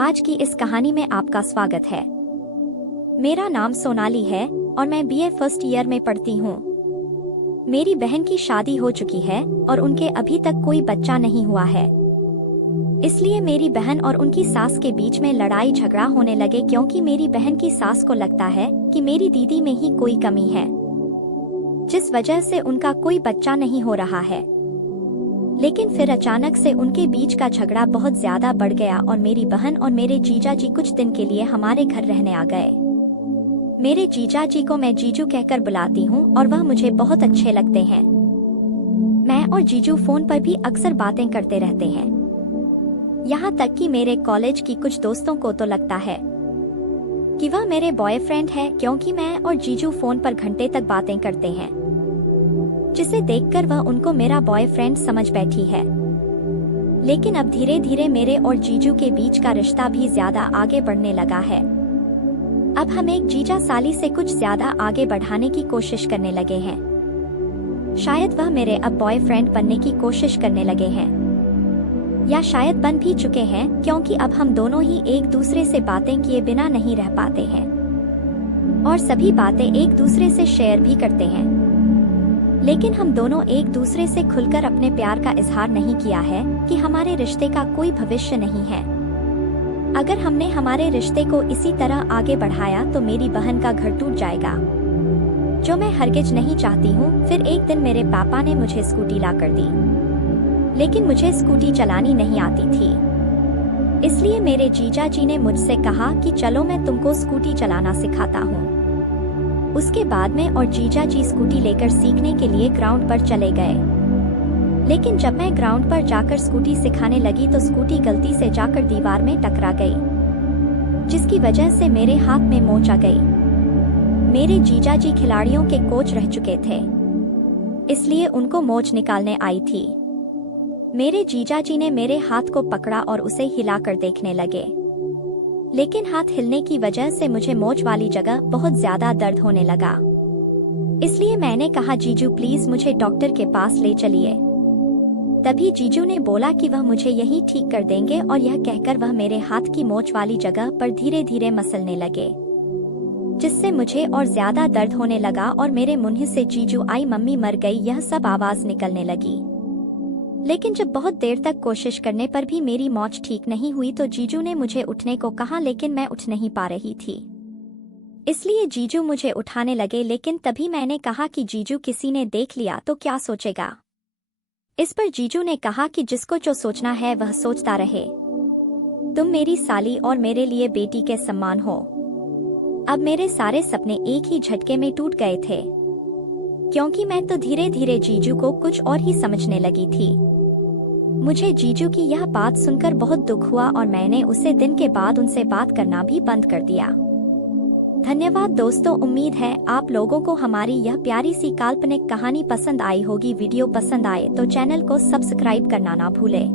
आज की इस कहानी में आपका स्वागत है। मेरा नाम सोनाली है और मैं बीए फर्स्ट ईयर में पढ़ती हूँ। मेरी बहन की शादी हो चुकी है और उनके अभी तक कोई बच्चा नहीं हुआ है। इसलिए मेरी बहन और उनकी सास के बीच में लड़ाई झगड़ा होने लगे, क्योंकि मेरी बहन की सास को लगता है कि मेरी दीदी में ही कोई कमी है, जिस वजह से उनका कोई बच्चा नहीं हो रहा है। लेकिन फिर अचानक से उनके बीच का झगड़ा बहुत ज्यादा बढ़ गया और मेरी बहन और मेरे जीजा जी कुछ दिन के लिए हमारे घर रहने आ गए। मेरे जीजा जी को मैं जीजू कहकर बुलाती हूँ और वह मुझे बहुत अच्छे लगते हैं। मैं और जीजू फोन पर भी अक्सर बातें करते रहते हैं। यहाँ तक कि मेरे कॉलेज की कुछ दोस्तों को तो लगता है कि वह मेरे बॉयफ्रेंड है, क्योंकि मैं और जीजू फोन पर घंटे तक बातें करते हैं, जिसे देखकर वह उनको मेरा बॉयफ्रेंड समझ बैठी है। लेकिन अब धीरे धीरे मेरे और जीजू के बीच का रिश्ता भी ज्यादा आगे बढ़ने लगा है। अब हम एक जीजा साली से कुछ ज्यादा आगे बढ़ाने की कोशिश करने लगे हैं। शायद वह मेरे अब बॉयफ्रेंड बनने की कोशिश करने लगे हैं, या शायद बन भी चुके हैं, क्योंकि अब हम दोनों ही एक दूसरे से बातें किए बिना नहीं रह पाते हैं और सभी बातें एक दूसरे से शेयर भी करते हैं। लेकिन हम दोनों एक दूसरे से खुलकर अपने प्यार का इजहार नहीं किया है कि हमारे रिश्ते का कोई भविष्य नहीं है। अगर हमने हमारे रिश्ते को इसी तरह आगे बढ़ाया तो मेरी बहन का घर टूट जाएगा, जो मैं हरगिज नहीं चाहती हूँ। फिर एक दिन मेरे पापा ने मुझे स्कूटी ला कर दी, लेकिन मुझे स्कूटी चलानी नहीं आती थी। इसलिए मेरे जीजा जी ने मुझसे कहा कि चलो मैं तुमको स्कूटी चलाना सिखाता हूँ। उसके बाद में और जीजा जी स्कूटी लेकर सीखने के लिए ग्राउंड पर चले गए। लेकिन जब मैं ग्राउंड पर जाकर स्कूटी सिखाने लगी तो स्कूटी गलती से जाकर दीवार में टकरा गई, जिसकी वजह से मेरे हाथ में मोच आ गई। मेरे जीजा जी खिलाड़ियों के कोच रह चुके थे, इसलिए उनको मोच निकालने आई थी। मेरे जीजा जी ने मेरे हाथ को पकड़ा और उसे हिलाकर देखने लगे, लेकिन हाथ हिलने की वजह से मुझे मोच वाली जगह बहुत ज्यादा दर्द होने लगा। इसलिए मैंने कहा, जीजू प्लीज मुझे डॉक्टर के पास ले चलिए। तभी जीजू ने बोला कि वह मुझे यही ठीक कर देंगे, और यह कहकर वह मेरे हाथ की मोच वाली जगह पर धीरे धीरे मसलने लगे, जिससे मुझे और ज्यादा दर्द होने लगा और मेरे मुंह से जीजू आई मम्मी मर गई यह सब आवाज निकलने लगी। लेकिन जब बहुत देर तक कोशिश करने पर भी मेरी मोच ठीक नहीं हुई तो जीजू ने मुझे उठने को कहा, लेकिन मैं उठ नहीं पा रही थी। इसलिए जीजू मुझे उठाने लगे, लेकिन तभी मैंने कहा कि जीजू किसी ने देख लिया तो क्या सोचेगा। इस पर जीजू ने कहा कि जिसको जो सोचना है वह सोचता रहे, तुम मेरी साली और मेरे लिए बेटी के समान हो। अब मेरे सारे सपने एक ही झटके में टूट गए थे, क्योंकि मैं तो धीरे धीरे जीजू को कुछ और ही समझने लगी थी। मुझे जीजू की यह बात सुनकर बहुत दुख हुआ और मैंने उसे दिन के बाद उनसे बात करना भी बंद कर दिया। धन्यवाद दोस्तों, उम्मीद है आप लोगों को हमारी यह प्यारी सी काल्पनिक कहानी पसंद आई होगी। वीडियो पसंद आए तो चैनल को सब्सक्राइब करना ना भूलें।